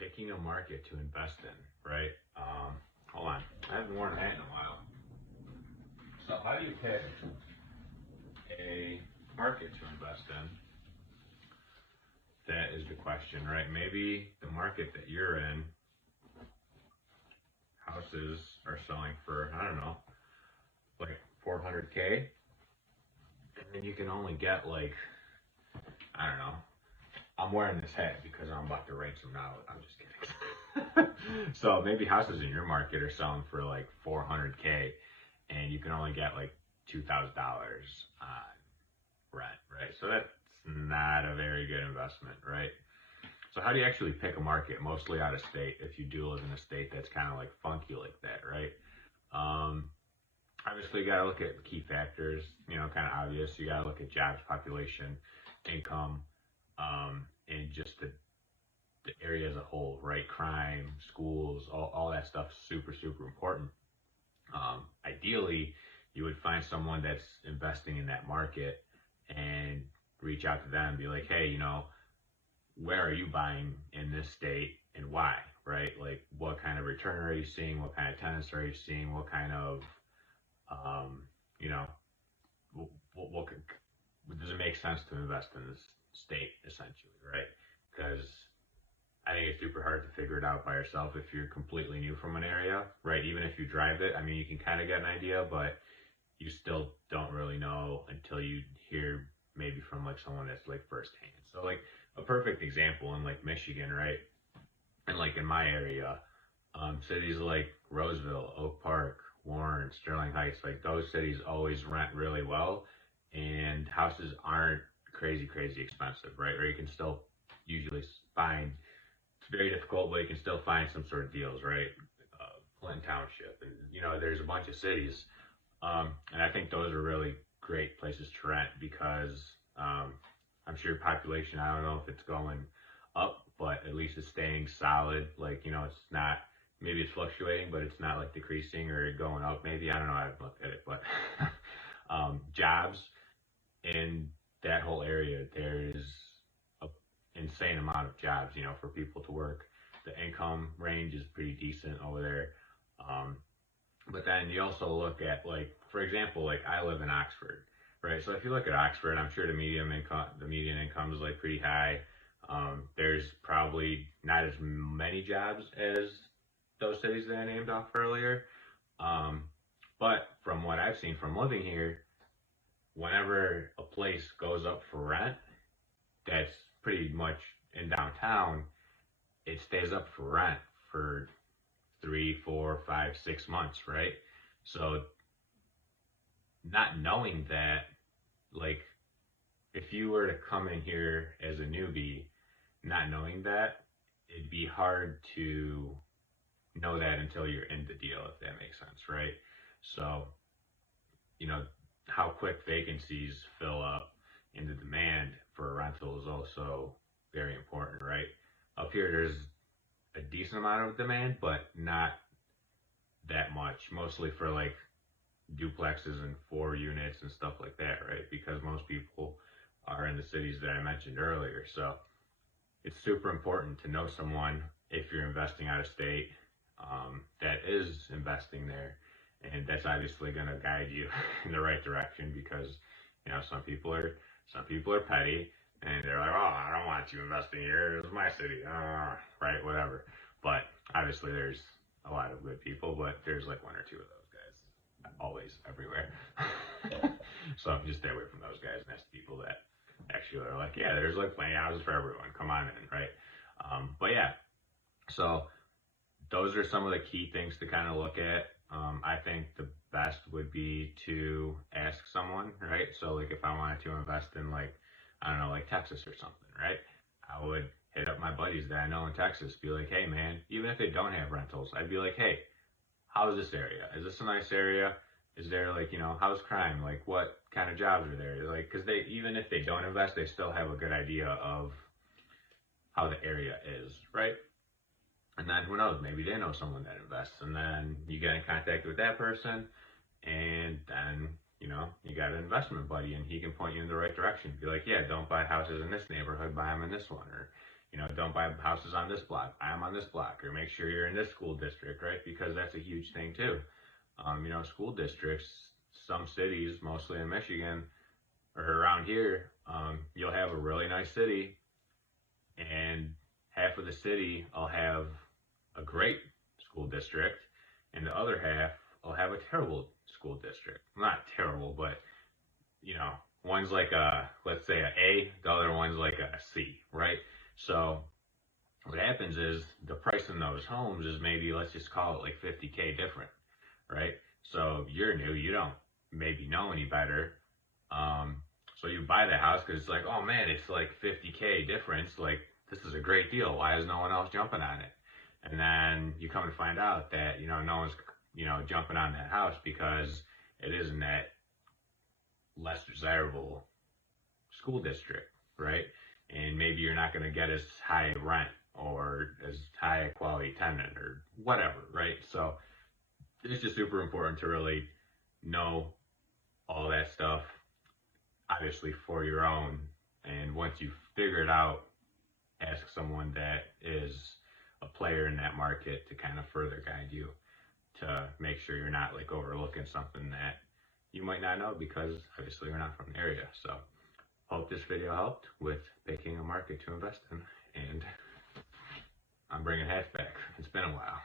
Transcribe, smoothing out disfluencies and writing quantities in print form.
picking a market to invest in, right? Hold on, I haven't worn a hat in a while. So how do you pick a market to invest in? That is the question, right? Maybe the market that you're in, houses are selling for, I don't know, like 400K, and then you can only get like, I don't know. I'm wearing this hat because I'm about to rank some out. I'm just kidding. So maybe houses in your market are selling for like 400K, and you can only get like $2,000 on rent, right? So that's not a very good investment, right? So how do you actually pick a market, mostly out of state, if you do live in a state that's kind of like funky like that, right? Obviously, you got to look at the key factors, kind of obvious. You got to look at jobs, population, income, and just the area as a whole, right? Crime, schools, all that stuff is super, super important. Ideally, you would find someone that's investing in that market and reach out to them, be like, hey, where are you buying in this state and why, right? Like, what kind of return are you seeing? What kind of tenants are you seeing? What kind of, you know, what does it make sense to invest in this state, essentially, right? Because I think it's super hard to figure it out by yourself if you're completely new from an area, right? Even if you drive it, I mean, you can kind of get an idea, but you still don't really know until you hear maybe from like someone that's like firsthand. So like a perfect example in like Michigan, right? And like in my area, cities like Roseville, Oak Park, Warren, Sterling Heights, like those cities always rent really well, and houses aren't crazy, crazy expensive, right? Or you can still usually find, it's very difficult, but you can still find some sort of deals, right? Clinton Township, and there's a bunch of cities, and I think those are really great places to rent because I'm sure population, I don't know if it's going up, but at least it's staying solid. Like, it's not, maybe it's fluctuating, but it's not like decreasing or going up. Maybe, I don't know, I haven't looked at it, but jobs in that whole area, there's an insane amount of jobs, for people to work. The income range is pretty decent over there. But then you also look at, like, for example, like I live in Oxford, right? So if you look at Oxford, I'm sure the median income is like pretty high. There's probably not as many jobs as those cities that I named off earlier. But from what I've seen from living here, whenever a place goes up for rent, that's pretty much in downtown, it stays up for rent for 3, 4, 5, 6 months, right? So not knowing that, like, if you were to come in here as a newbie, not knowing that, it'd be hard to know that until you're in the deal, if that makes sense, right? So, how quick vacancies fill up and the demand for a rental is also very important, right? Up here, there's a decent amount of demand, but not that much, mostly for like duplexes and 4 units and stuff like that, right? Because most people are in the cities that I mentioned earlier. So it's super important to know someone if you're investing out of state that is investing there, and that's obviously going to guide you in the right direction because some people are petty and they're like, oh, I don't want you investing here. It's my city, right? Whatever. But obviously, there's a lot of good people, but there's like one or two of those guys always everywhere. So just stay away from those guys and ask people that actually are like, yeah, there's like plenty of houses for everyone. Come on in, right? But yeah, so those are some of the key things to kind of look at. I think the best would be to ask someone, right? So like if I wanted to invest in like, I don't know, like Texas or something, right? I would hit up my buddies that I know in Texas, be like, hey man, even if they don't have rentals, I'd be like, hey, how's this area? Is this a nice area? Is there like, how's crime? Like what kind of jobs are there? Like, cause even if they don't invest, they still have a good idea of how the area is, right? And then who knows, maybe they know someone that invests, and then you get in contact with that person, and then you got an investment buddy, and he can point you in the right direction. Be like, yeah, don't buy houses in this neighborhood, buy them in this one, or don't buy houses on this block, buy them on this block, or make sure you're in this school district, right? Because that's a huge thing too. School districts, some cities, mostly in Michigan or around here, you'll have a really nice city, and half of the city will have a great school district, and the other half will have a terrible school district. Not terrible, but one's like let's say a A, the other one's like a C, right? So what happens is the price in those homes is maybe, let's just call it like 50K different, right? So you're new, you don't maybe know any better. So you buy the house because it's like, oh man, it's like 50K difference. Like, this is a great deal. Why is no one else jumping on it? And then you come to find out that, no one's, jumping on that house because it isn't that less desirable school district, right? And maybe you're not going to get as high rent or as high a quality tenant or whatever, right? So it's just super important to really know all that stuff, obviously for your own. And once you figure it out, ask someone that is a player in that market to kind of further guide you to make sure you're not like overlooking something that you might not know because obviously you're not from the area. So hope this video helped with picking a market to invest in, and I'm bringing hats back. It's been a while.